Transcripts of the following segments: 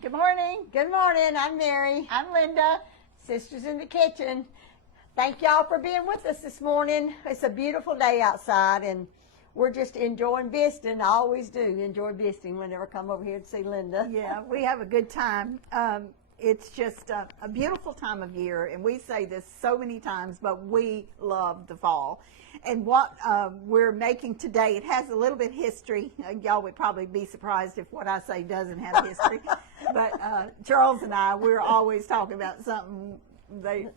Good morning. Good morning. I'm Mary. I'm Linda. Sisters in the kitchen. Thank y'all for being with us this morning. It's a beautiful day outside, and we're just enjoying visiting. I always do enjoy visiting whenever I come over here to see Linda. Yeah, we have a good time. It's just a beautiful time of year, and we say this so many times, but we love the fall. And what we're making today, it has a little bit of history. Y'all would probably be surprised if what I say doesn't have history. But Charles and I, we're always talking about something.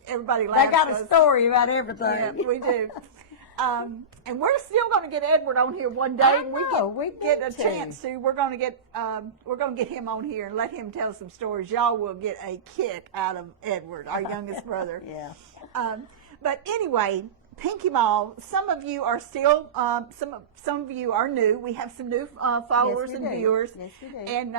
Everybody laughs. They got a story about everything. Yeah, we do. And we're still going to get Edward on here one day. We get a chance to. We're going to get him on here and let him tell some stories. Y'all will get a kick out of Edward, our youngest brother. Yeah. But anyway, Pinky Mall. Some of you are still. Some of you are new. We have some new followers and viewers. Yes, we do. And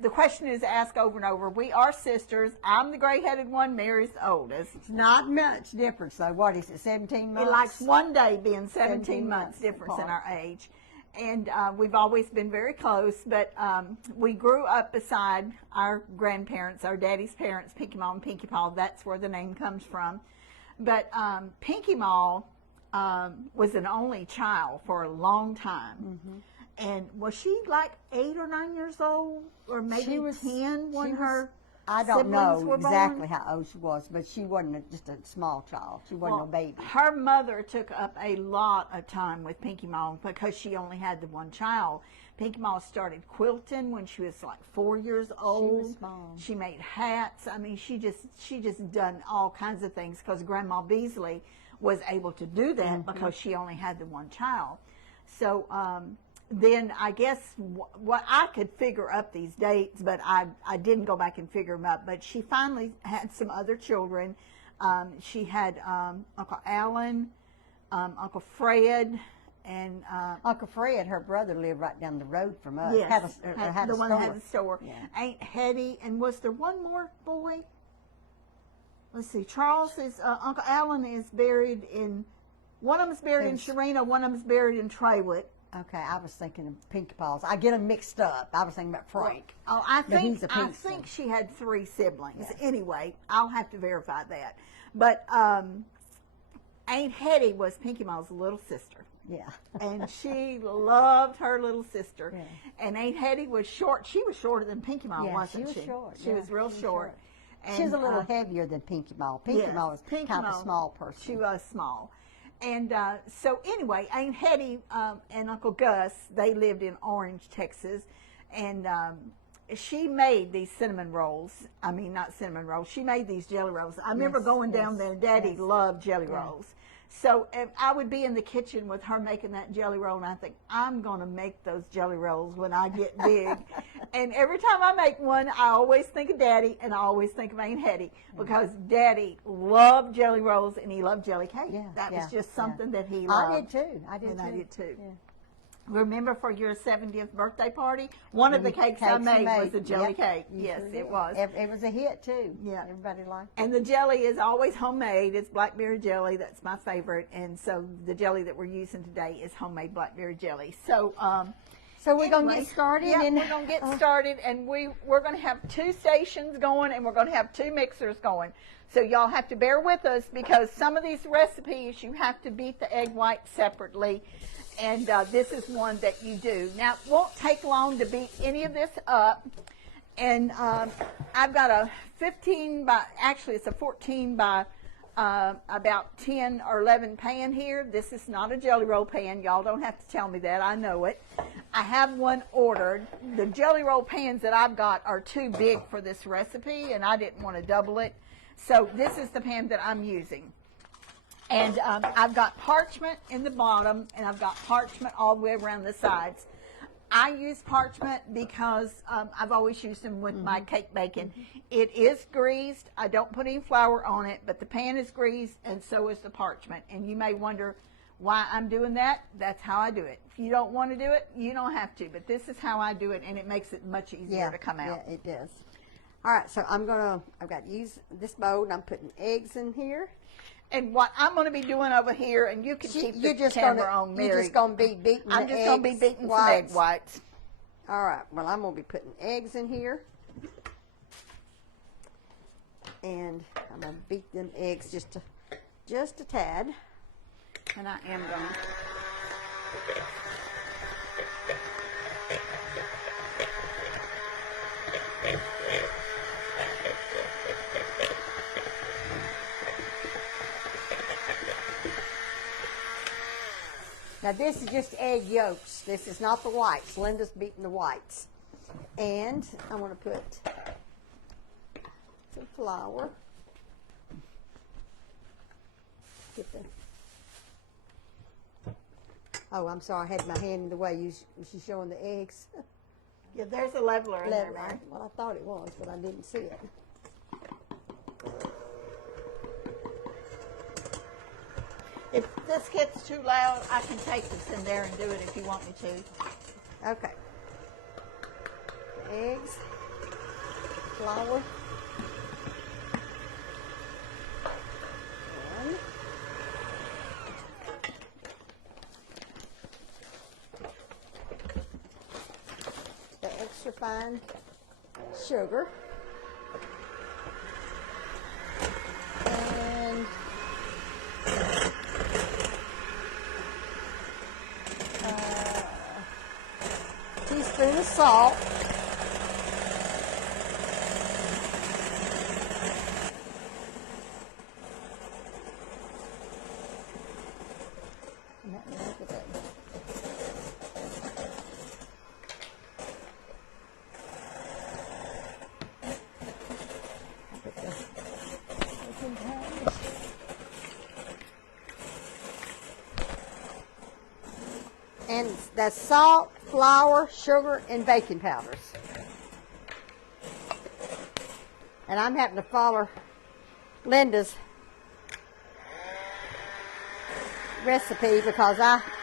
the question is asked over and over. We are sisters. I'm the gray-headed one. Mary's the oldest. It's not much difference, though. What is it, 17 months? It likes one day being 17 months difference apart. in our age. And we've always been very close, but we grew up beside our grandparents, our daddy's parents, Pinky Mall and Pinky Paul. That's where the name comes from. But Pinky Mall was an only child for a long time. Mm-hmm. And was she like 8 or 9 years old, or maybe 10 when her I don't siblings know were exactly born? how old she was, but she wasn't just a small child. She wasn't no baby. Her mother took up a lot of time with Pinky Mall because she only had the one child. Pinky Mall started quilting when she was like 4 years old. She was small. She made hats. I mean, she just done all kinds of things because Grandma Beasley was able to do that because she only had the one child. So then I guess what I could figure up these dates, but I didn't go back and figure them up. But she finally had some other children. She had Uncle Alan, Uncle Fred, and Uncle Fred, her brother, lived right down the road from us. yes, Had the a one store. that had the store. Yeah. Aunt Hetty, and was there one more boy? Let's see. Charles is Uncle Alan is buried in. One of them's buried in Sharina. One of them's buried in Traywood. Okay, I was thinking of Pinky Paws. I get them mixed up. I was thinking about Frank. Oh, I But he's think a I Pinky. think she had 3 siblings. Yeah. Anyway, I'll have to verify that. But Aunt Hetty was Pinky Mall's little sister. Yeah. And she loved her little sister. Yeah. And Aunt Hetty was short. She was shorter than Pinky Mall, Yeah, wasn't she she? was short. She Yeah, was real she was short. And, She was a little heavier than Pinky Mall. Pinky Mall was Pinky kind of Mall, a small person. She was small. And so anyway, Aunt Hetty and Uncle Gus, they lived in Orange, Texas. And she made these cinnamon rolls. I mean, not cinnamon rolls. She made these jelly rolls. I remember going down there. Daddy loved jelly rolls. So I would be in the kitchen with her making that jelly roll, and I think, I'm going to make those jelly rolls when I get big. And every time I make one, I always think of Daddy, and I always think of Aunt Hetty, because Daddy loved jelly rolls, and he loved jelly cake. Yeah, that yeah, was just yeah. something that he loved. I did too. I did And too. I did too. Yeah. Remember for your 70th birthday party, one of the cakes I made was a jelly cake. You Yes, sure it did. was. It was a hit too. Yeah. Everybody liked it. And the jelly is always homemade. It's blackberry jelly. That's my favorite. And so the jelly that we're using today is homemade blackberry jelly. So So we're going to anyway, get started. Yeah, and we're going to get started, and we're going to have 2 stations going, and we're going to have 2 mixers going. So y'all have to bear with us, because some of these recipes you have to beat the egg white separately, and this is one that you do. Now, it won't take long to beat any of this up, and I've got a 15 by, actually it's a 14 by about 10 or 11 pan here. This is not a jelly roll pan. Y'all don't have to tell me that. I know it. I have one ordered. The jelly roll pans that I've got are too big for this recipe, and I didn't want to double it. So this is the pan that I'm using. And I've got parchment in the bottom, and I've got parchment all the way around the sides. I use parchment because I've always used them with my cake baking. It is greased. I don't put any flour on it, but the pan is greased, and so is the parchment. And you may wonder why I'm doing that. That's how I do it. If you don't want to do it, you don't have to, but this is how I do it, and it makes it much easier to come out. Yeah, it does. All right, so I've got to use this bowl, and I'm putting eggs in here. And what I'm going to be doing over here, and you can keep the camera on, Mary. You're just going to be beating I'm just going to be beating some egg whites. All right, well, I'm going to be putting eggs in here. And I'm gonna beat them eggs just a tad. And I am going to. Now this is just egg yolks. This is not the whites. Linda's beating the whites. And I want to put some flour. Get the. Oh, I'm sorry. I had my hand in the way. She's showing the eggs. Yeah, there's a leveler in there, Level. Mary. Well, I thought it was, but I didn't see it. If this gets too loud, I can take this in there and do it if you want me to. Okay. The eggs, flour, and the extra fine sugar, and teaspoon of salt. Look at that. Put the baking powders. And that's salt, flour, sugar, and baking powders. And I'm having to follow Linda's recipe because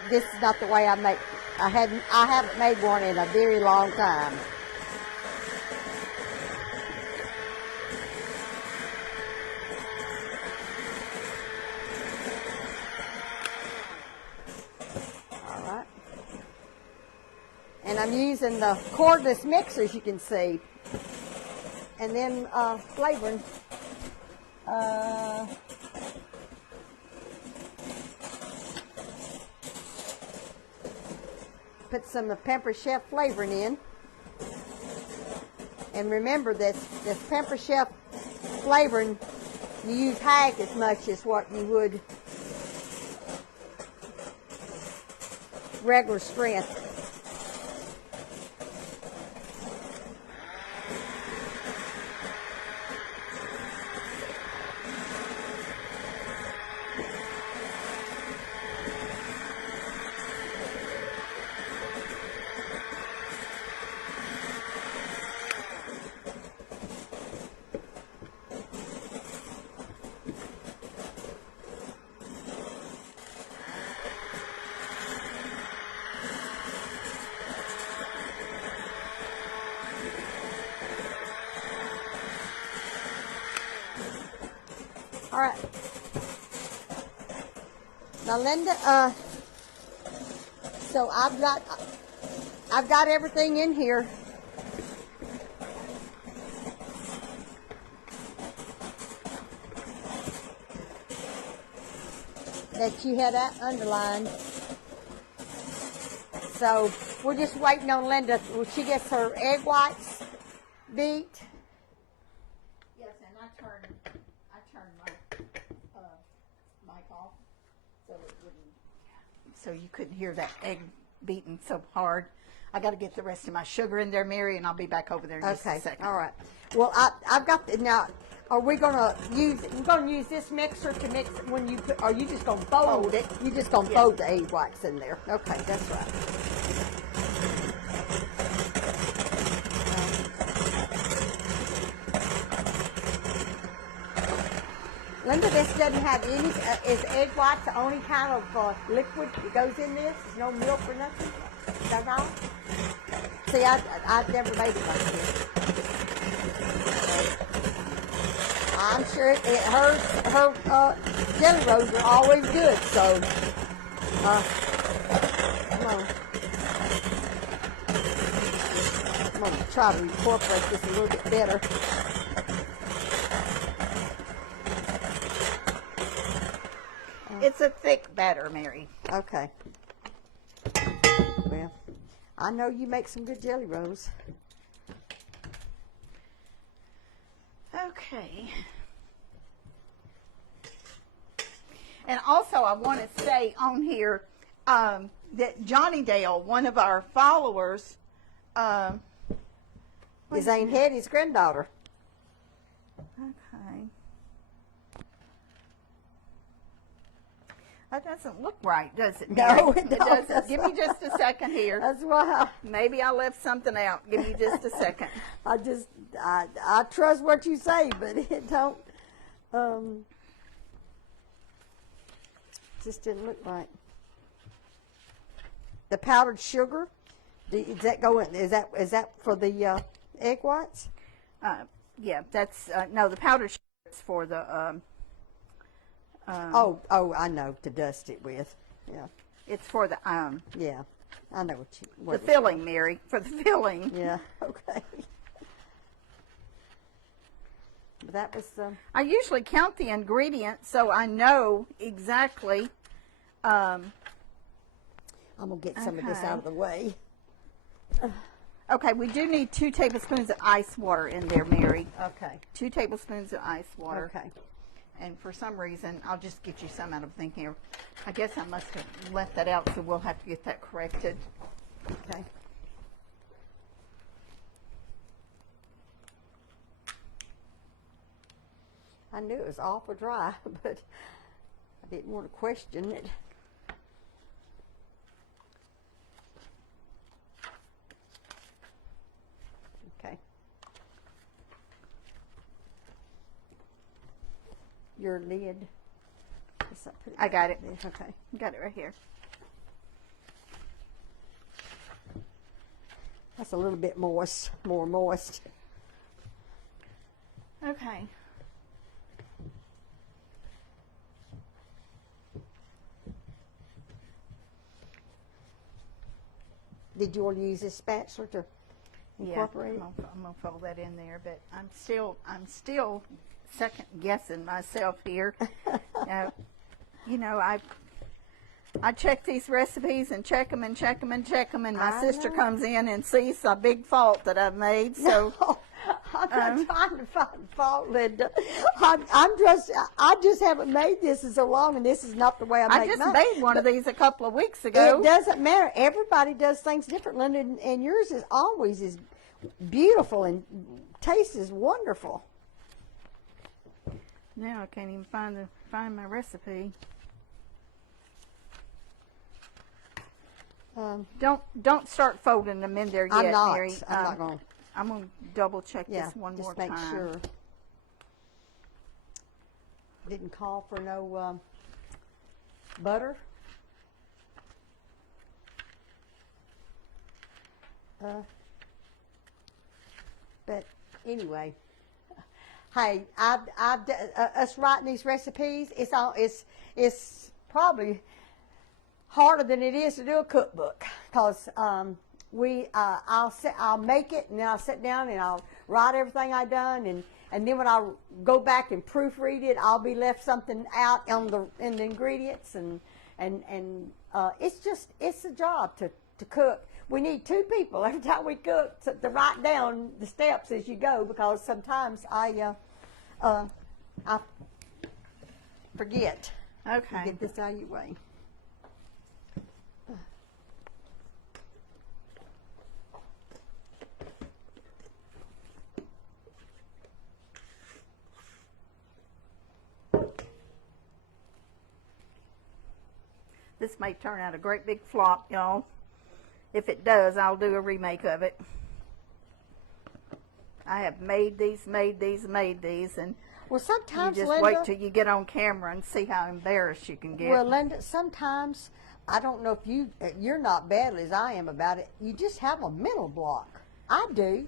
this is not the way I make. I haven't made one in a very long time. All right. And I'm using the cordless mixers, you can see. And then flavoring. Put some Pamper Chef flavoring in. And remember this Pamper Chef flavoring, you use half as much as what you would regular strength. All right. Now, Linda, so I've got everything in here. That you had underlined. So we're just waiting on Linda. She gets her egg whites beat. Yes, and I turned my mic off so it wouldn't, so you couldn't hear that egg beating so hard. I got to get the rest of my sugar in there, Mary, and I'll be back over there in just a second. All right. Well, I've got now. Are we gonna use? We're gonna use this mixer to mix it when you put. Are you just gonna fold it? You just gonna fold the egg whites in there? Okay, that's right. Linda, this doesn't have any. Is egg whites the only kind of liquid that goes in this? There's no milk or nothing. Is that right? See, I've never made it like this. I'm sure her jelly rolls are always good. So, come on. I'm gonna try to incorporate this a little bit better. It's a thick batter, Mary. Okay. Well, I know you make some good jelly rolls. Okay. And also, I want to say on here that Johnny Dale, one of our followers, Is Aunt Hetty's granddaughter. okay. That doesn't look right, does it? No, Mary? it don't. doesn't. That's Give me just a second here. That's why Maybe I left something out. Give me just a second. I trust what you say, but it don't, just didn't look right. The powdered sugar, is that going, is that for the, egg whites? Yeah, that's no. The powdered sugar is for the. Oh, I know, to dust it with, yeah, It's for the yeah, I know the what filling, Mary. For the filling. yeah, okay. But that was, I usually count the ingredients so I know exactly. I'm gonna get some of this Okay. out of the way. Okay, we do need 2 tablespoons of ice water in there, Mary. Okay, 2 tablespoons of ice water. okay. And for some reason, I'll just get you some out of the thing here. I guess I must have left that out, so we'll have to get that corrected. Okay. I knew it was awful dry, but I didn't want to question it. Okay. Your lid. Guess put I got it. there. Okay. Got it right here. That's a little bit moist, more moist. Okay. Did you want to use this spatula to Yeah, incorporate it? I'm gonna fold that in there, but I'm still second guessing myself here. You know, I check these recipes and check them and check them and check them, and my I sister know. comes in and sees a big fault that I've made. So No, I'm not trying to find fault, Linda. I just haven't made this in so long, and this is not the way I I make just mine. made one of these a couple of weeks ago. It doesn't matter. Everybody does things different, Linda, and yours is always is beautiful and tastes is wonderful. Now I can't even find my recipe. Don't start folding them in there yet, I'm not. Mary. I'm not going. I'm gonna double check Yeah, this one just more make time. sure. Didn't call for no butter. But anyway, hey, us writing these recipes, it's probably harder than it is to do a cookbook, because I'll make it, and then I'll sit down and I'll write everything I done, and then when I go back and proofread it, I'll be left something out in the ingredients, and it's a job to cook. We need 2 people every time we cook to write down the steps as you go, because sometimes I forget. Okay. Get this out of your way. This may turn out a great big flop, y'all. If it does, I'll do a remake of it. I have made these, and Well, you sometimes, just Linda, wait till you get on camera and see how embarrassed you can get. well, Linda, sometimes, I don't know if you're not badly as I am about it. You just have a mental block. I do.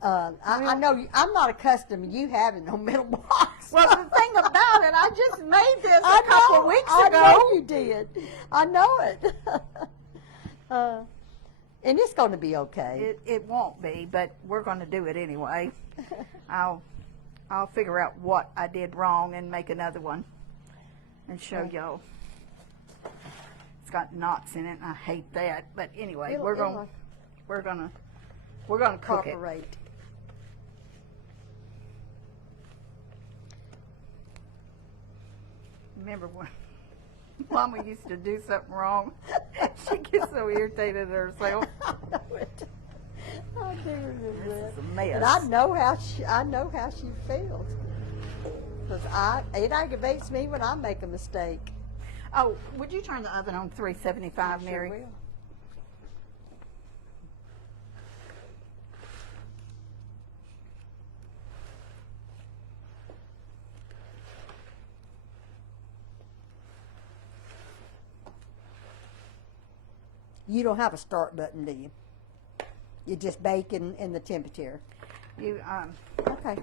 I know I'm not accustomed to you having no mental blocks. Well, the thing about it, I just made this I a couple know, of weeks I ago. know you did. I know it. And it's going to be okay. It won't be, but we're going to do it anyway. I'll figure out what I did wrong and make another one. and show y'all. It's got knots in it, and I hate that. But anyway, we're gonna cook it. Incorporate. Remember when Mama used to do something wrong? She gets so irritated at herself. I know it. I do remember that. It's a mess. And I know how she feels. Because it aggravates me when I make a mistake. Oh, would you turn the oven on 375, Mary? Sure will. You don't have a start button, do you? You just bake in the temperature. You Okay.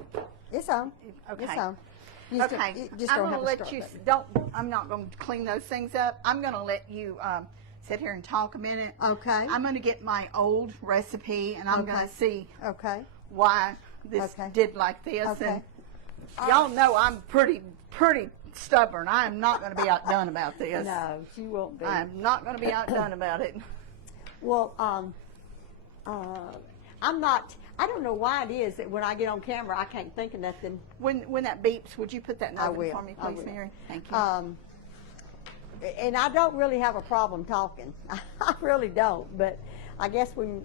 It's on. Okay. It's on. You okay. just I'm don't gonna have a let start you. button. I'm not gonna clean those things up. I'm gonna let you sit here and talk a minute. Okay. I'm gonna get my old recipe, and I'm gonna see Okay. why this Okay. did like this. Okay. And y'all know I'm pretty stubborn. I am not gonna be outdone about this. No, she won't be. I'm not gonna be outdone about it. Well, I'm not. I don't know why it is that when I get on camera, I can't think of nothing. When that beeps, would you put that in the I oven will. for me, I please, will. Mary? Thank you. And I don't really have a problem talking. I really don't. But I guess when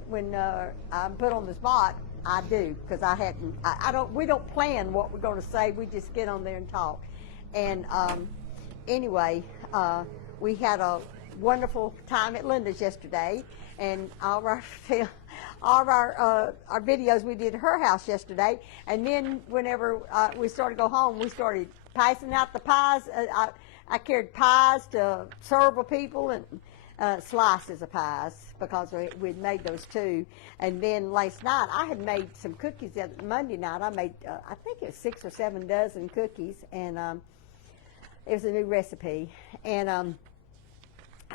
I'm put on the spot, I do, because I hadn't. I don't. We don't plan what we're going to say. We just get on there and talk. And anyway, we had a wonderful time at Linda's yesterday, and all of our videos we did at her house yesterday. And then whenever we started to go home, we started passing out the pies. I carried pies to several people and slices of pies, because we'd made those too. And then last night I had made some cookies. Monday night I made I think it was 6 or 7 dozen cookies, and it was a new recipe, and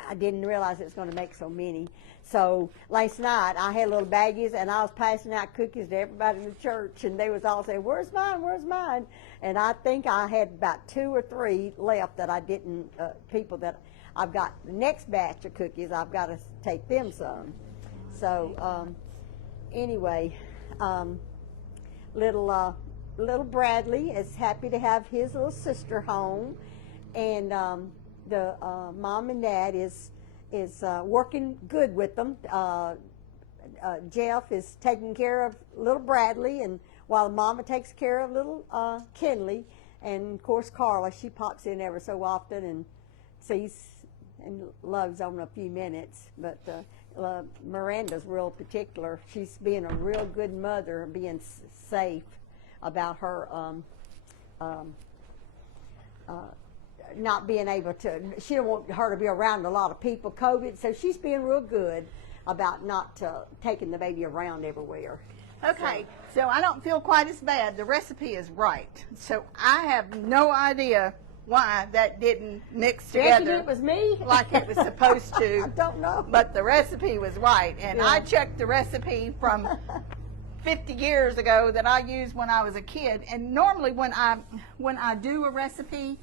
I didn't realize it was going to make so many. So last night I had little baggies, and I was passing out cookies to everybody in the church, and they was all saying, "Where's mine? Where's mine?" And I think I had about 2 or 3 left that I didn't. People that I've got the next batch of cookies, I've got to take them some. So anyway, little Bradley is happy to have his little sister home, and the mom and dad is working good with them. Jeff is taking care of little Bradley, and while Mama takes care of little Kinley, and of course Carla, she pops in every so often and sees and loves on a few minutes. But Miranda's real particular. She's being a real good mother, being safe about her not being able to. She don't want her to be around a lot of people, COVID, so she's being real good about not taking the baby around everywhere. Okay, so I don't feel quite as bad. The recipe is right. So I have no idea why that didn't mix together It was me, like it was supposed to. I don't know. But the recipe was right. And I checked the recipe from 50 years ago that I used when I was a kid. And normally when I do a recipe,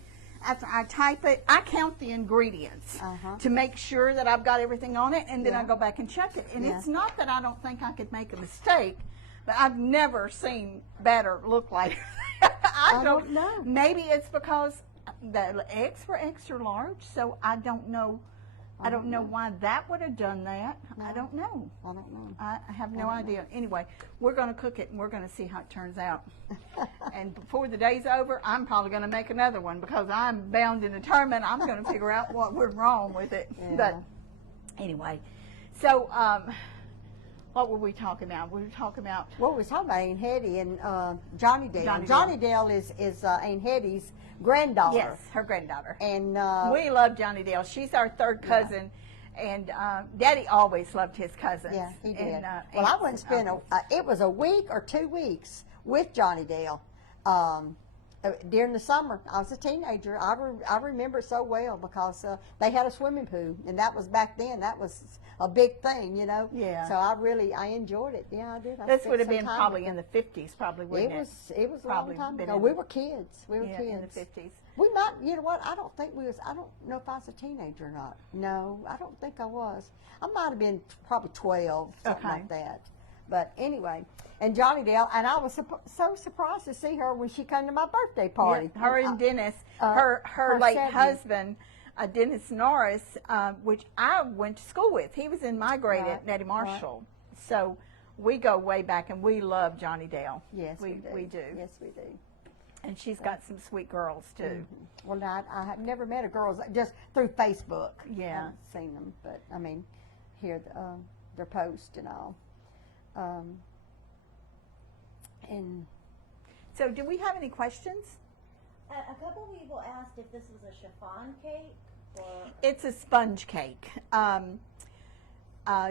after I type it, I count the ingredients to make sure that I've got everything on it, and then I go back and check it. And it's not that I don't think I could make a mistake, but I've never seen batter look like I don't know. Maybe it's because the eggs were extra large, so I don't know. I don't know why that would have done that. No. I don't know. I don't know. I have no idea. Anyway, we're going to cook it, and we're going to see how it turns out. And before the day's over, I'm probably going to make another one, because I'm bound and determined I'm going to figure out what went wrong with it. Yeah. But anyway, so what were we talking about? We were talking about Well, we was talking about Aunt Hetty and Johnny Dale. Johnny Dale is Aunt Hetty's granddaughter. yes, her granddaughter. And We love Johnny Dale. She's our third cousin, and Daddy always loved his cousins. yeah, he did. And, Well, I aunts wouldn't and spend uncles. it was a week or 2 weeks with Johnny Dale. During the summer, I was a teenager. I remember it so well, because they had a swimming pool, and that was back then. That was a big thing, you know. Yeah. So I enjoyed it. Yeah, I did. I This spent would have some been time probably with in it. the 50s, probably, wouldn't it? It was a long Probably time been ago. in We the- were kids. We were Yeah, kids. in the 50s. We might, you know what? I don't think I don't know if I was a teenager or not. No, I don't think I was. I might have been probably 12, something Okay. like that. But anyway, and Johnny Dale, and I was so surprised to see her when she came to my birthday party. Yeah, her and Dennis, her her late 70. husband, Dennis Norris, which I went to school with. He was in my grade Right, at Nettie right. Marshall. So we go way back, and we love Johnny Dale. Yes, we do. We do. Yes, we do. And she's got some sweet girls, too. Well, now, I have never met a girl just through Facebook. Yeah. I haven't seen them, but I mean, hear their post and all. And So do we have any questions? A couple people asked if this was a chiffon cake or It's a sponge cake.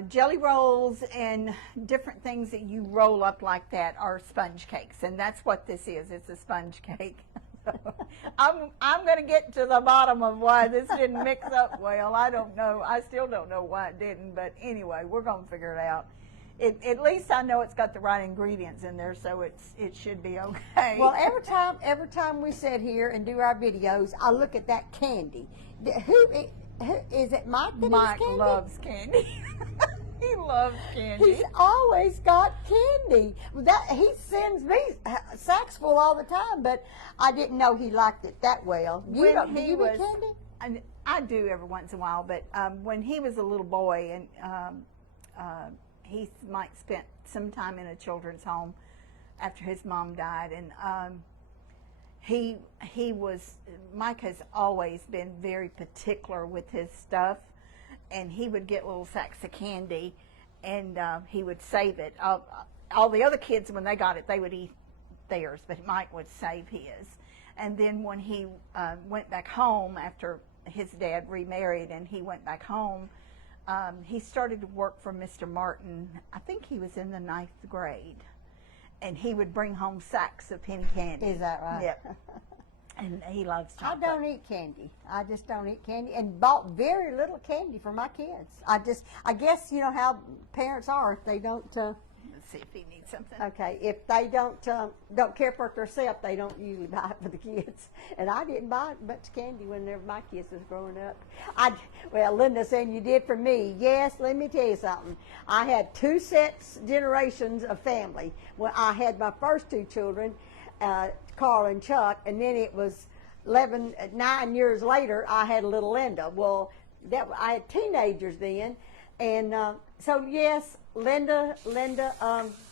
Jelly rolls and different things that you roll up like that are sponge cakes, and that's what this is. It's a sponge cake. I'm going to get to the bottom of why this didn't mix up well. I don't know. I still don't know why it didn't, but anyway, we're going to figure it out. At least I know it's got the right ingredients in there, so it should be okay. well, every time we sit here and do our videos, I look at that candy. Who is it? Mike that eats Mike candy? loves candy. He loves candy. He's always got candy. He sends me sacks full all the time, but I didn't know he liked it that well. Do you eat candy? And I do every once in a while, but when he was a little boy, and he might spent some time in a children's home after his mom died, and Mike has always been very particular with his stuff, and he would get little sacks of candy, and he would save it. All the other kids, when they got it, they would eat theirs, but Mike would save his. And then when he went back home after his dad remarried and he went back home, he started to work for Mr. Martin. I think he was in the 9th grade. And he would bring home sacks of penny candy. Is that right? Yep. And he loves I chocolate. don't eat candy. I just don't eat candy, and bought very little candy for my kids. I guess you know how parents are. If they don't, Let's see if he needs something. okay, if they don't care for it themselves, they don't usually buy it for the kids. And I didn't buy much candy whenever my kids was growing up. Well, Linda saying you did for me. Yes, let me tell you something. I had 2 generations of family. When I had my first 2 children, Carl and Chuck, and then it was 9 years later, I had little Linda. Well, I had teenagers then, and so yes, Linda,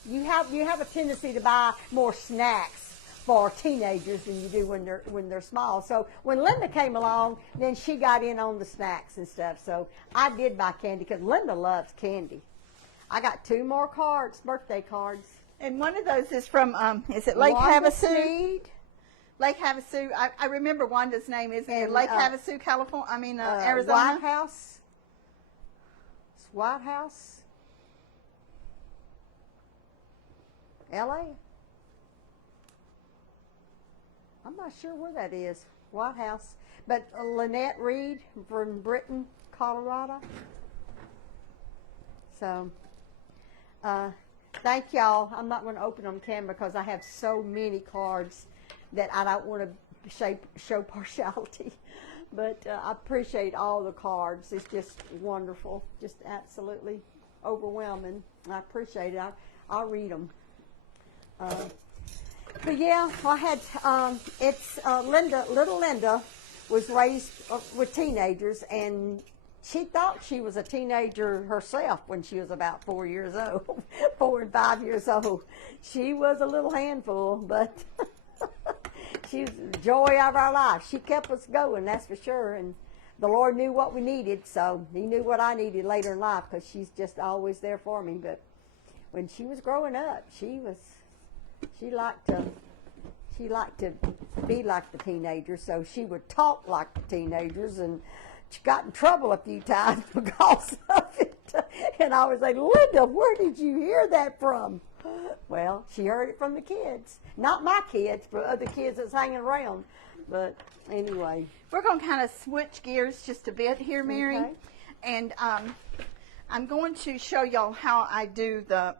you have a tendency to buy more snacks for teenagers than you do when they're small. So when Linda came along, then she got in on the snacks and stuff. So I did buy candy because Linda loves candy. I got 2 more cards, birthday cards. And one of those is from, is it Lake Wanda Havasu? Sneed. Lake Havasu. I remember Wanda's name is And, Lake Havasu, California. Arizona. White House. It's White House. L.A. I'm not sure where that is. White House. But Lynette Reed from Britain, Colorado. So, thank y'all. I'm not going to open on camera because I have so many cards that I don't want to show partiality. But I appreciate all the cards. It's just wonderful. Just absolutely overwhelming. I appreciate it. I'll read them. But yeah, I had, little Linda was raised with teenagers, and she thought she was a teenager herself when she was about 4 years old, 4 and 5 years old. She was a little handful, but she was the joy of our life. She kept us going, that's for sure, and the Lord knew what we needed, so He knew what I needed later in life because she's just always there for me. But when she was growing up, she liked to be like the teenagers, so she would talk like the teenagers, and she got in trouble a few times because of it. And I was like, Linda, where did you hear that from? Well, she heard it from the kids. Not my kids, but other kids that's hanging around. But anyway. We're going to kind of switch gears just a bit here, Mary. Okay. And I'm going to show y'all how I do the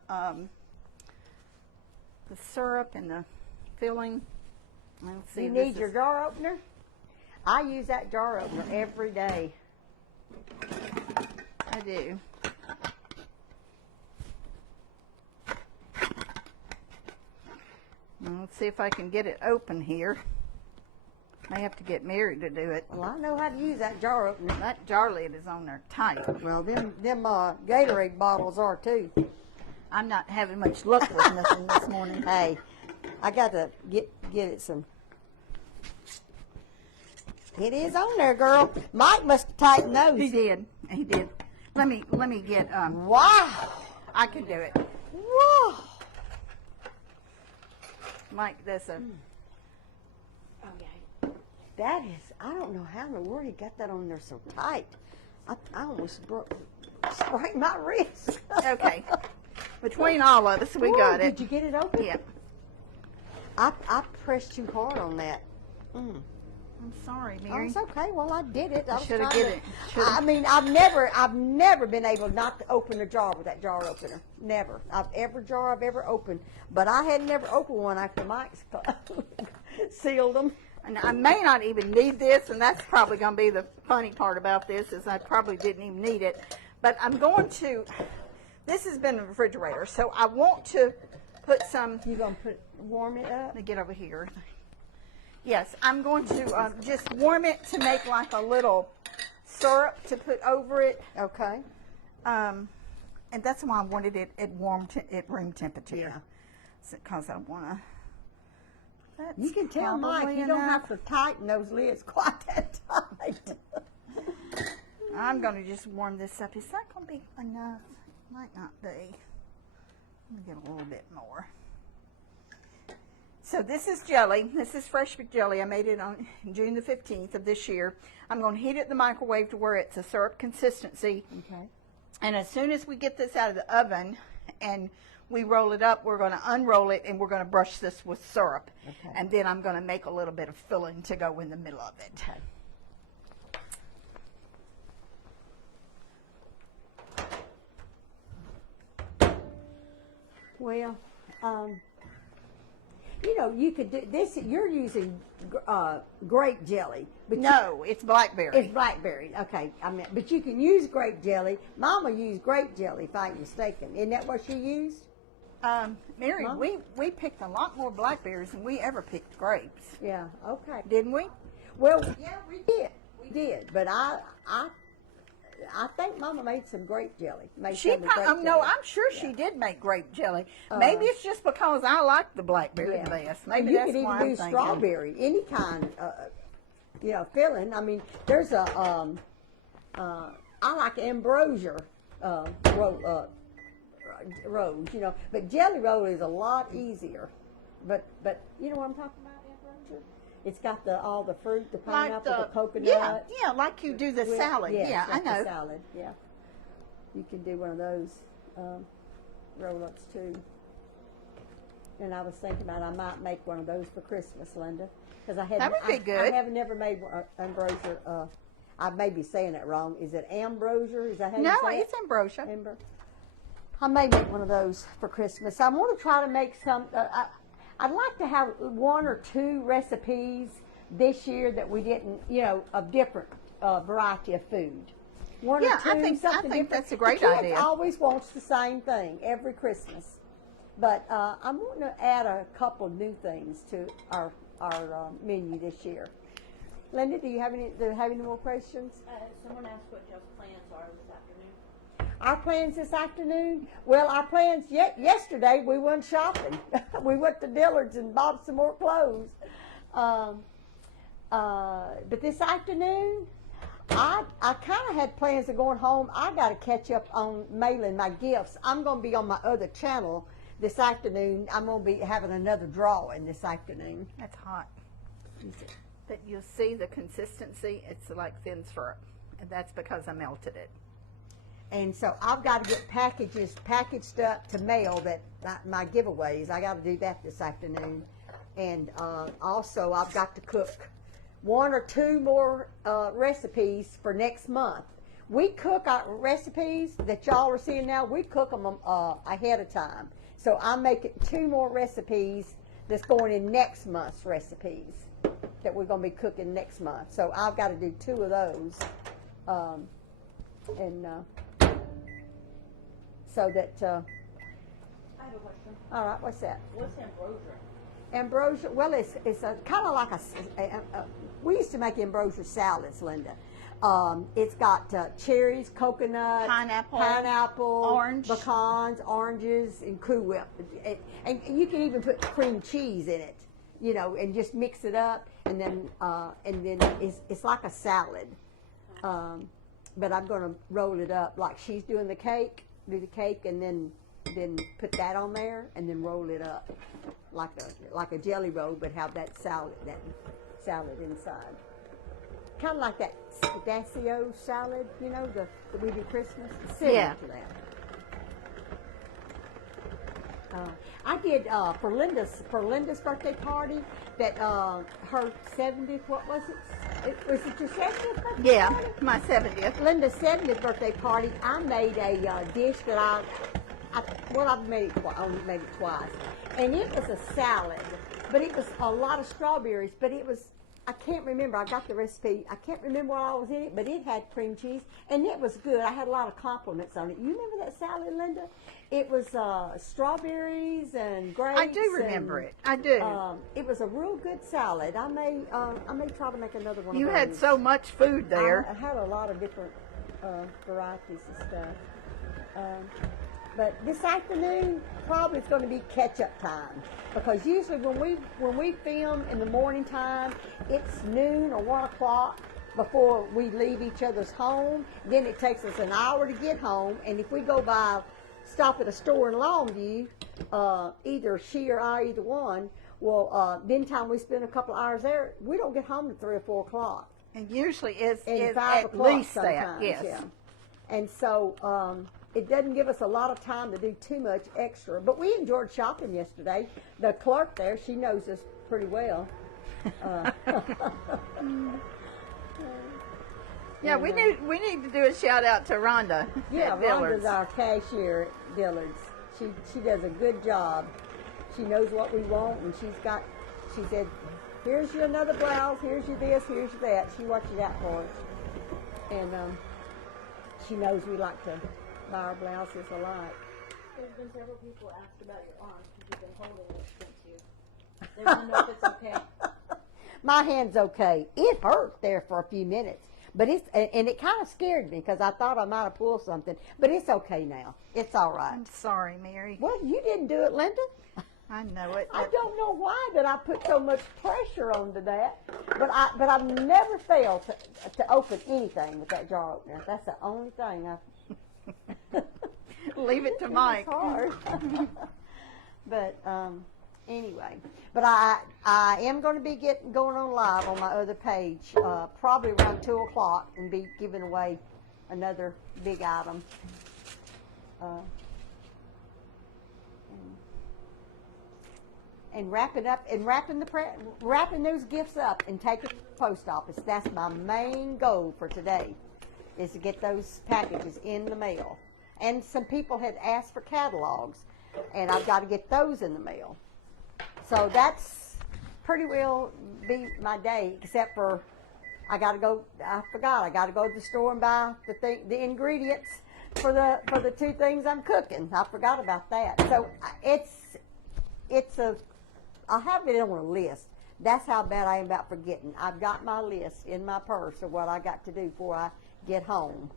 syrup and the filling. Let's see. You this need your is- jar opener? I use that jar opener every day. I do. Now, let's see if I can get it open here. May have to get Mary to do it. Well, I know how to use that jar opener. That jar lid is on there tight. Well, them Gatorade bottles are too. I'm not having much luck with nothing this morning. Hey, I got to get it some. It is on there, girl. Mike must have tightened those. He did. He did. Let me get Wow. I can do it. Whoa. Mike does a That is, I don't know how in the world he got that on there so tight. I almost sprained my wrist. okay. Between all of us, we Ooh, got it. Did you get it open? Yeah. I pressed too hard on that. Mm. I'm sorry, Oh, Mary. it's okay. Well, I did it. I was shoulda trying get to- it. Shoulda. I mean, I've never been able not to open a jar with that jar opener. Never. Every jar I've ever opened, but I had never opened one after Mike's sealed them. And I may not even need this, and that's probably going to be the funny part about this, is I probably didn't even need it. But I'm going to, this has been in the refrigerator, so I want to put some, You gonna warm it up? let me get over here. Yes, I'm going to just warm it to make like a little syrup to put over it. Okay. And that's why I wanted it at at room temperature. Yeah. Because I want to. You can tell Mike you don't have to tighten those lids quite that tight. I'm going to just warm this up. Is that going to be enough? Might not be. Let me get a little bit more. So this is jelly. This is fresh jelly. I made it on June the 15th of this year. I'm going to heat it in the microwave to where it's a syrup consistency. Okay. And as soon as we get this out of the oven and we roll it up, we're going to unroll it and we're going to brush this with syrup. Okay. And then I'm going to make a little bit of filling to go in the middle of it. Okay. Well, you know, you could do this. You're using grape jelly, but No, it's blackberry. it's blackberry. Okay, I mean, but you can use grape jelly. Mama used grape jelly, if I ain't mistaken. Isn't that what she used? Mary, Mom? we picked a lot more blackberries than we ever picked grapes, Yeah. Okay. didn't we? Well, yeah, we did. We did, but I think Mama made some grape jelly. Made She some with grape no, jelly. I'm sure she did make grape jelly. Maybe it's just because I like the blackberry the best. Maybe you that's could why even I'm do thinking. strawberry, any kind, filling. I mean, there's a, I like ambrosia rose, but jelly roll is a lot easier. But you know what I'm talking about, ambrosia? It's got all the fruit, the pineapple, the coconut. Yeah, like you do the with- salad. Yeah, I like the know. salad, yeah. You can do one of those roll-ups too. And I was thinking about I might make one of those for Christmas, Linda, because I haven't. That would be good. I have never made ambrosia. I may be saying it wrong. Is it ambrosia? Is that how No, you say it's ambrosia. Amber. I may make one of those for Christmas. I want to try to make some. I'd like to have one or two recipes this year that we didn't, of different variety of food. One Yeah, or two, I think something different. that's a great the kids idea. always wants the same thing every Christmas, but I'm wanting to add a couple of new things to our menu this year. Linda, do you have any more questions? Someone asked what y'all's plans are this afternoon. Our plans this afternoon? Well, our plans yesterday we went shopping. We went to Dillard's and bought some more clothes. But this afternoon, I kind of had plans of going home. I got to catch up on mailing my gifts. I'm going to be on my other channel this afternoon. I'm going to be having another drawing this afternoon. That's hot. But you'll see the consistency. It's like thin syrup, and that's because I melted it. And so I've got to get packaged up to mail my giveaways. I got to do that this afternoon. And also I've got to cook one or two more recipes for next month. we cook our recipes that y'all are seeing now. We cook them ahead of time. So I'm making 2 more recipes that's going in next month's recipes that we're going to be cooking next month. So I've got to do 2 of those, so that. I have a question. All right, what's that? What's ambrosia? Ambrosia, well, it's kind of like we used to make ambrosia salads, Linda. It's got cherries, coconut, pineapple, orange. pecans, oranges, and Cool Whip. And you can even put cream cheese in it, you know, and just mix it up. And then it's like a salad. But I'm going to roll it up like she's doing the cake, do the cake, and then put that on there, and then roll it up like a jelly roll, but have that salad inside. Kind of like that Dacio salad, you know, that we do Christmas. Similar Yeah. to that. I did for Linda's birthday party that her 70th. What was it? Was it your 70th birthday Yeah, party? my 70th. Linda's 70th birthday party. I made a dish that I've made it, only made it twice, and it was a salad, but it was a lot of strawberries, but it was, I can't remember, I got the recipe, I can't remember what all was in it, but it had cream cheese, and it was good. I had a lot of compliments on it. You remember that salad, Linda? It was strawberries and grapes. I do remember it. I do. It was a real good salad. I may try to make another one You of had those. so much food there. I had a lot of different varieties of stuff. But this afternoon probably it's going to be catch-up time, because usually when we film in the morning time, it's noon or 1 o'clock before we leave each other's home. Then it takes us an hour to get home, and if we stop at a store in Longview, either she or I, either one, then time we spend a couple of hours there, we don't get home at 3 or 4 o'clock. And usually it's And 5 at o'clock least that. sometimes, Yes. yeah. And so it doesn't give us a lot of time to do too much extra. But we enjoyed shopping yesterday. The clerk there, she knows us pretty well. Yeah, we need to do a shout out to Rhonda. Yeah, at Dillard's. Rhonda's our cashier at Dillard's. She does a good job. She knows what we want, and she said, here's your another blouse, here's your this, here's your that. She watches out for us. And she knows we like to buy our blouses alike. There's been several people asked about your arm because you've been holding it since you. They want to know if it's okay. My hand's okay. It hurt there for a few minutes, but and it kind of scared me because I thought I might have pulled something, but it's okay now. It's all right. I'm sorry, Mary. Well, you didn't do it, Linda. I know it. I don't know why that I put so much pressure onto that, but I've never failed to open anything with that jar opener. That's the only thing I've. Leave it to Mike. It's hard. But anyway, but I am going to be going on live on my other page probably around 2 o'clock and be giving away another big item. And wrapping those gifts up and taking them to the post office. That's my main goal for today, is to get those packages in the mail. And some people had asked for catalogs, and I've got to get those in the mail. So that's pretty well be my day, except for I got to go to the store and buy the ingredients for the 2 things I'm cooking. I forgot about that. So I have it on a list. That's how bad I am about forgetting. I've got my list in my purse of what I got to do before I get home.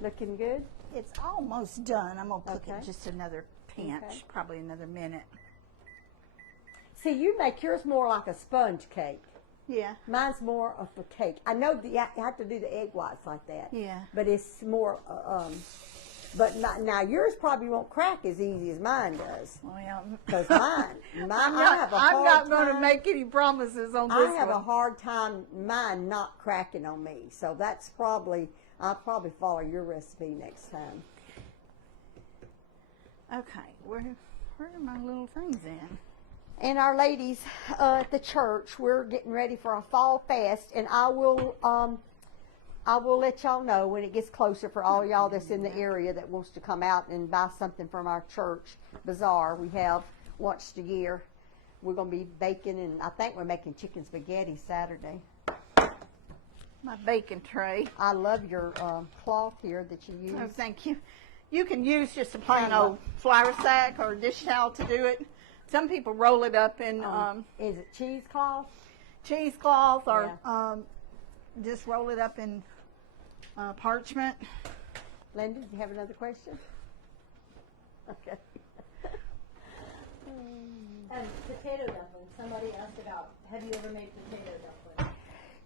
Looking good? It's almost done. I'm gonna cook Okay. it just another pinch, Okay. probably another minute. See, you make yours more like a sponge cake. Yeah. Mine's more of a cake. I know you have to do the egg whites like that. Yeah. But it's more, now yours probably won't crack as easy as mine does. Well, Because I'm I have a hard not going to time- make any promises on this I have one. a hard time, mine not cracking on me. So that's I'll probably follow your recipe next time. Okay, where are my little things in? And our ladies at the church, we're getting ready for our fall fest, and I will I will let y'all know when it gets closer for all y'all that's in the area that wants to come out and buy something from our church bazaar. We have once a year. We're going to be baking, and I think we're making chicken spaghetti Saturday. My bacon tray. I love your cloth here that you use. Oh, thank you. You can use just a plain Kind of old flour sack or dish towel to do it. Some people roll it up in Is it cheesecloth? cheesecloth or just roll it up in parchment. Linda, do you have another question? Okay. And potato dumplings. Somebody asked about, have you ever made potato dumplings?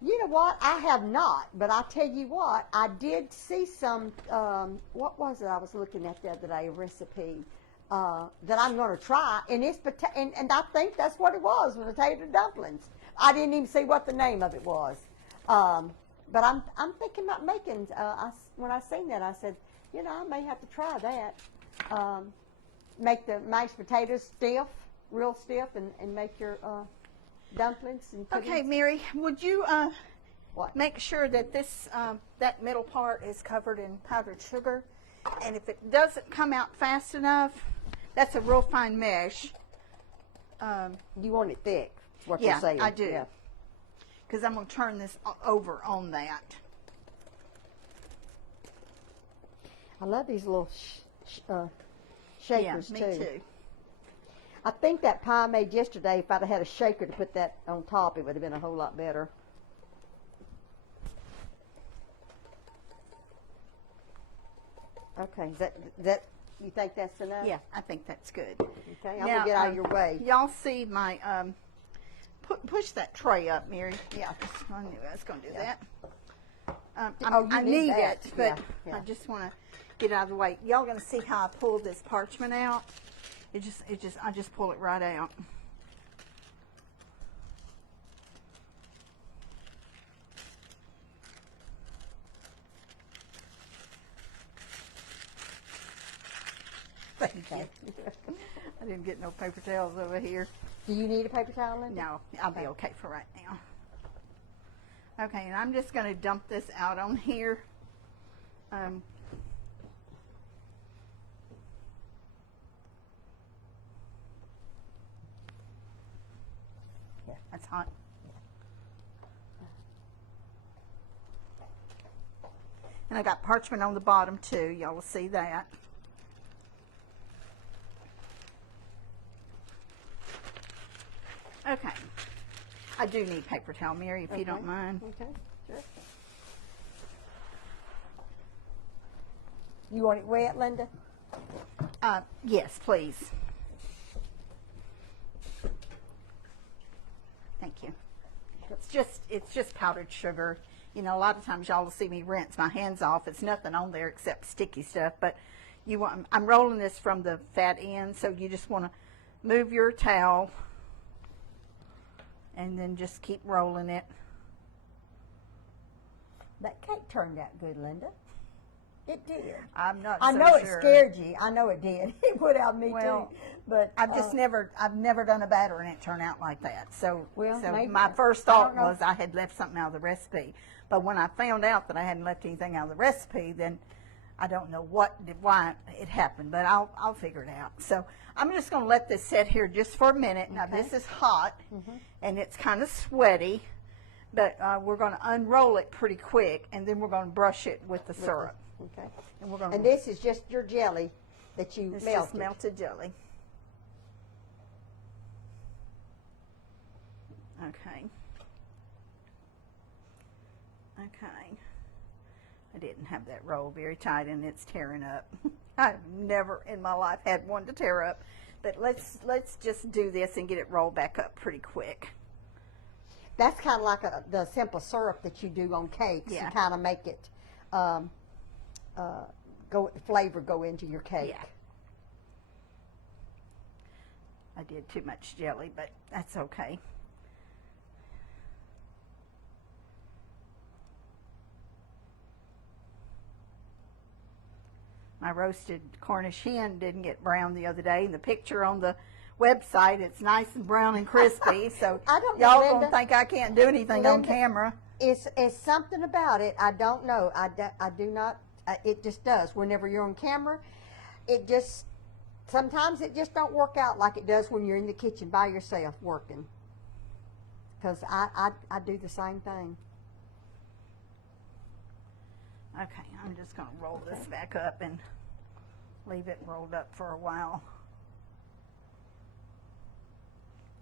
You know what? I have not, but I tell you what, I did see some. What was it I was looking at the other day? A recipe that I'm going to try, and it's and I think that's what it was, potato dumplings. I didn't even see what the name of it was, but I'm thinking about making. When I seen that, I said, you know, I may have to try that. Make the mashed potatoes stiff, real stiff, and make your dumplings and Okay, puddings. Mary, would you What? make sure that this that middle part is covered in powdered sugar, and if it doesn't come out fast enough, that's a real fine mesh. You want it thick, is what Yeah, you're saying. I do. Yeah. Because I'm going to turn this over on that. I love these little shakers, yeah, me too. I think that pie I made yesterday, if I'd have had a shaker to put that on top, it would have been a whole lot better. Okay, is that you think that's enough? Yeah, I think that's good. Okay, I'm Now, gonna get out of your way. Y'all see my push that tray up, Mary. Yeah, I knew I was going to do that. Oh, you I need need that. it, but Yeah, yeah. I just want to get out of the way. Y'all going to see how I pull this parchment out? I just pull it right out. Thank you. I didn't get no paper towels over here. Do you need a paper towel, Linda? No, I'll be okay for right now. Okay, and I'm just going to dump this out on here. Yeah, that's hot. And I got parchment on the bottom too. Y'all will see that. Okay. I do need paper towel, Mary, if you don't Okay. mind. Okay, sure. You want it wet, Linda? Yes, please. Thank you. It's just powdered sugar. You know, a lot of times y'all will see me rinse my hands off. It's nothing on there except sticky stuff. But I'm rolling this from the fat end, so you just want to move your towel and then just keep rolling it. That cake turned out good, Linda. It did. I'm not I so know it sure. scared you. I know it did. It put out me Well, too. But I've never done a batter and it turned out like that. So, Well, so maybe- my first I thought don't know. was I had left something out of the recipe. But when I found out that I hadn't left anything out of the recipe, then I don't know why it happened, but I'll figure it out. So I'm just going to let this sit here just for a minute. Now this is hot and it's kind of sweaty, but we're going to unroll it pretty quick, and then we're going to brush it with the syrup. Okay. And we're going And this is just your jelly that you It's melted. just melted jelly. Okay. Okay. I didn't have that roll very tight and it's tearing up. I've never in my life had one to tear up. But let's just do this and get it rolled back up pretty quick. That's kind of like the simple syrup that you do on cakes. Yeah. You kind of make it flavor go into your cake. Yeah. I did too much jelly, but that's okay. My roasted Cornish hen didn't get brown the other day. In the picture on the website, it's nice and brown and crispy. So I don't know, y'all gonna Linda. think I can't do anything on Linda- camera. It's something about it. I don't know. I do not. It just does. Whenever you're on camera, it just sometimes it just don't work out like it does when you're in the kitchen by yourself working. Because I do the same thing. Okay, I'm just going to roll this back up and leave it rolled up for a while.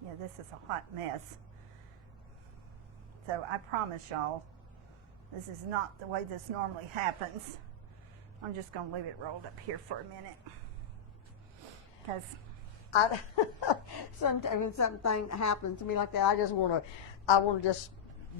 Yeah, this is a hot mess. So I promise y'all, this is not the way this normally happens. I'm just going to leave it rolled up here for a minute. Because Sometimes when something happens to me like that, I want to just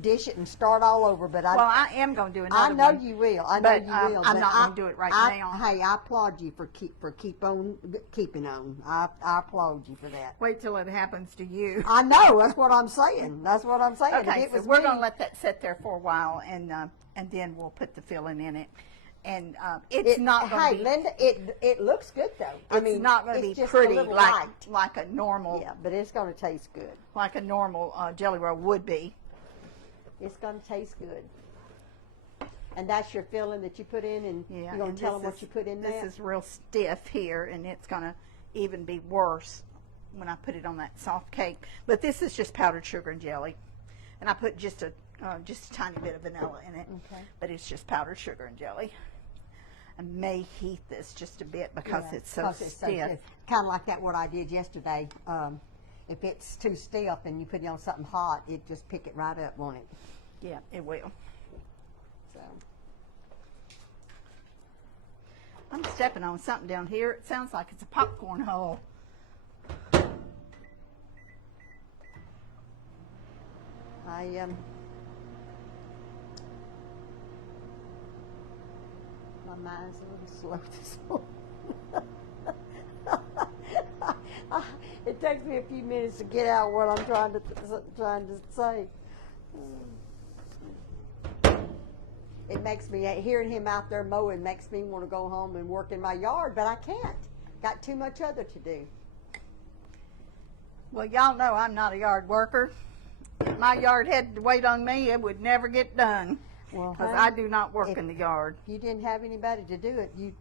dish it and start all over. But well, I am going to do I another know one. you will. I know but, you will. I'm but not going to do it right now. Hey, I applaud you for keeping on. I applaud you for that. Wait till it happens to you. I know. That's what I'm saying. That's what I'm saying. Okay, If it so was we're me- going to let that sit there for a while, and then we'll put the filling in it. And it's not going to Hey, be. Linda, it looks good though. I It's mean, not going to it's be just pretty a little like light. like a normal Yeah, but it's going to taste good. jelly roll would be. It's going to taste good. And that's your filling that you put in, and Yeah, you're going and to tell this them what is- you put in This there. is real stiff here, and it's going to even be worse when I put it on that soft cake. But this is just powdered sugar and jelly, and I put just a tiny bit of vanilla in it. Okay. But it's just powdered sugar and jelly. I may heat this just a bit because Yeah, it's so 'cause it's so stiff. stiff. Kind of like that what I did yesterday. If it's too stiff and you put it on something hot, it just pick it right up, won't it? Yeah, it will. So I'm stepping on something down here. It sounds like it's a popcorn hole. my mind's a little slow this morning. It takes me a few minutes to get out what I'm trying to say. It makes me hearing him out there mowing makes me want to go home and work in my yard, but I can't. Got too much other to do. Well, y'all know I'm not a yard worker. If my yard had to wait on me, it would never get done. Well, Because honey, I do not work if- in the yard. If you didn't have anybody to do it, you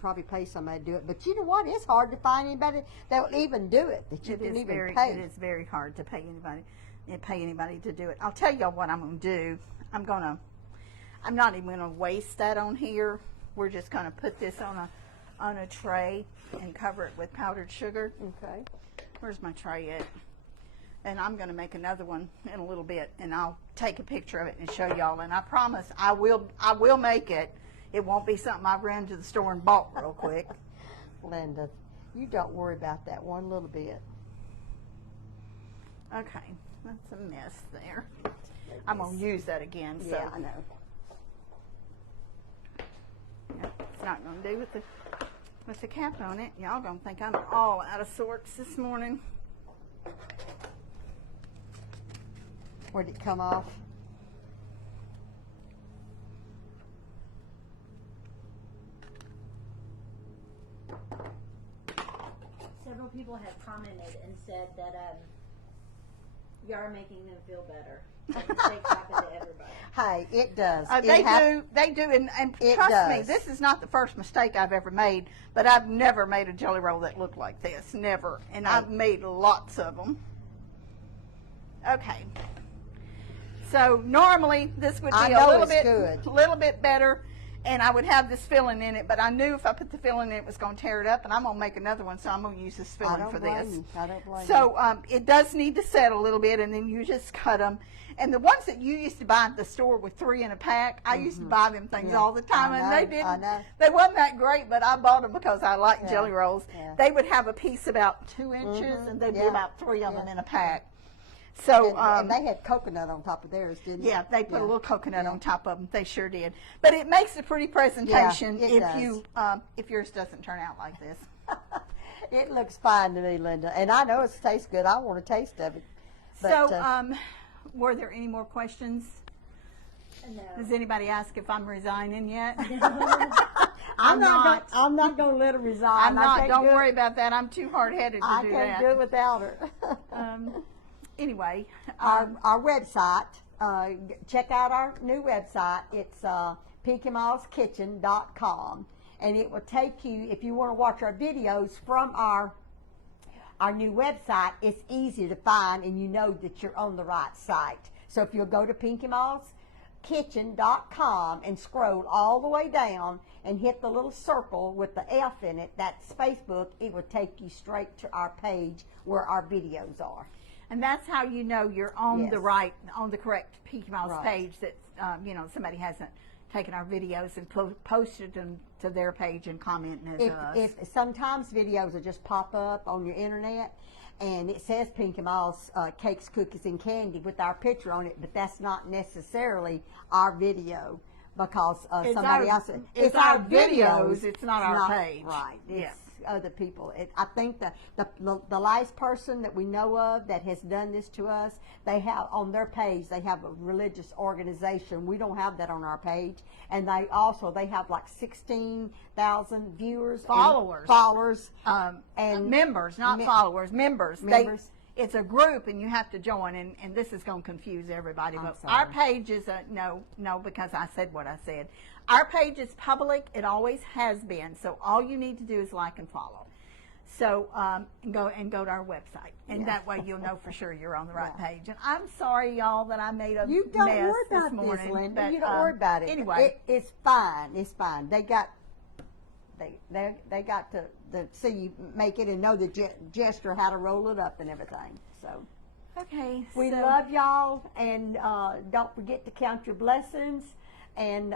probably pay somebody to do it. But you know what? It's hard to find anybody that will even do it. That you It can is even very, pay. it is very hard to pay anybody to do it. I'll tell y'all what I'm going to do. I'm not even going to waste that on here. We're just going to put this on a tray and cover it with powdered sugar. Okay. Where's my tray at? And I'm going to make another one in a little bit, and I'll take a picture of it and show y'all. And I promise I will make it. It won't be something I ran to the store and bought real quick. Linda, you don't worry about that one little bit. Okay, that's a mess there. I'm going to use that again. So Yeah, I know. yeah, it's not going to do with the cap on it. Y'all going to think I'm all out of sorts this morning. Where'd it come off? Several people have commented and said that you are making them feel better. That mistakes happen to everybody. Hey, it does. They do, and It trust me, does. this is not the first mistake I've ever made, but I've never made a jelly roll that looked like this, never, and I've made lots of them. Okay, so normally this would I be know a little it's bit, good. little bit better, and I would have this filling in it, but I knew if I put the filling in it was going to tear it up, and I'm going to make another one, so I'm going to use this I filling don't for blame this. you. I don't blame you. So it does need to set a little bit, and then you just cut them. And the ones that you used to buy at the store with 3 in a pack, I used to buy them things Yeah, all the time, I and know, they I didn't. know. They wasn't that great, but I bought them because I like Yeah, jelly rolls. yeah. They would have a piece about 2 inches, and they'd be yeah, about 3 of them yeah. in a pack. So and they had coconut on top of theirs, didn't they? yeah, they put a little coconut Yeah. on top of them. They sure did. But it makes a pretty presentation it if does. if yours doesn't turn out like this. It looks fine to me, Linda, and I know it tastes good. I want a taste of it. But, So were there any more questions? No. Does anybody ask if I'm resigning yet? I'm not. I'm not going to let her resign. I'm I not. can't Don't do it. worry about that. I'm too hard-headed to I do can't that. do it without her. Anyway, our website, check out our new website. It's PinkyMallsKitchen.com, and it will take you, if you want to watch our videos from our new website, it's easy to find, and you know that you're on the right site. So if you'll go to PinkyMallsKitchen.com and scroll all the way down and hit the little circle with the F in it, that's Facebook, it will take you straight to our page where our videos are. And that's how you know you're on the Yes. on the correct Pinky Miles Right. page, that, somebody hasn't taken our videos and posted them to their page and commenting as us. If sometimes videos will just pop up on your internet and it says Pinky Miles Cakes, Cookies, and Candy with our picture on it, but that's not necessarily our video, because It's somebody our- else. it's our videos, it's not our page. Right. It's Yeah. other people. I think the last person that we know of that has done this to us, they have on their page, they have a religious organization. We don't have that on our page. And they have like 16,000 viewers. and Followers. and Members, not followers, members. Members. It's a group, and you have to join, and this is going to confuse everybody. I'm But sorry. our page is no, because I said what I said. Our page is public. It always has been. So all you need to do is like and follow. So go to our website, and Yeah. that way you'll know for sure you're on the right page. And I'm sorry, y'all, that I made a You don't mess worry about this morning. this, Linda. but, You don't worry about it. Anyway, It's fine. It's fine. They got to see you make it and know the gesture, how to roll it up and everything. So okay. we so, love y'all, and don't forget to count your blessings, and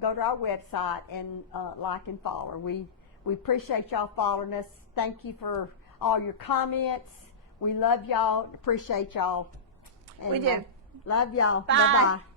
go to our website and like and follow. We appreciate y'all following us. Thank you for all your comments. We love y'all. Appreciate y'all. And, We do. Love y'all. Bye. Bye-bye.